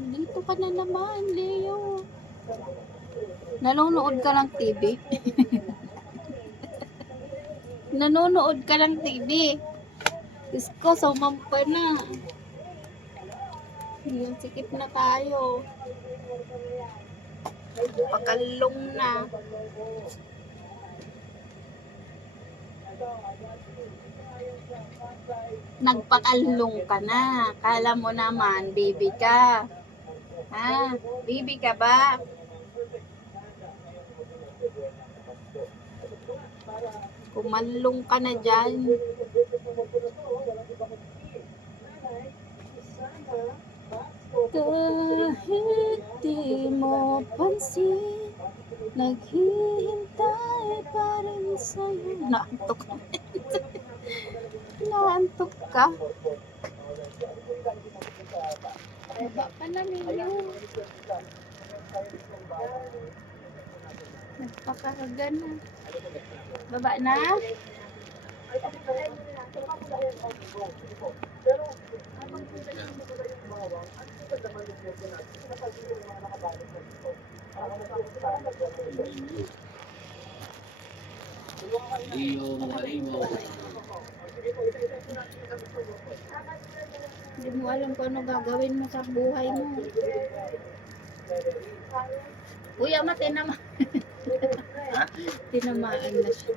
Dito ka na naman, Leo. Nanonood ka ng TV? Nanonood ka ng TV? Diyos ko, sumampa na. Yan, sikip na tayo. Pakalong na. Nagpakalong ka na. Kala mo naman, baby ka. Ha? Baby ka ba? Kumalong ka na dyan. Kahit di mo pansin, naghihintay pa rin sa'yo. Naantok ka. Naantok ka. Baba ka na, Leo. Nagpakarga na. Baba na? Hindi mo alam kung ano gagawin mo sa buhay mo. Uy, ama, tinamaan. Tinamaan na siya.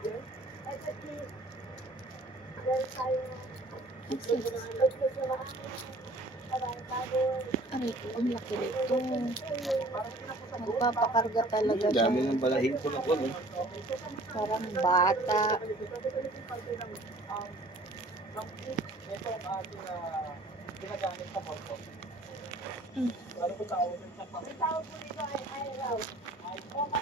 Aray ko, ang laki nito. Magpapakarga talaga siya. Dami ng balahin ko na po. Parang bata.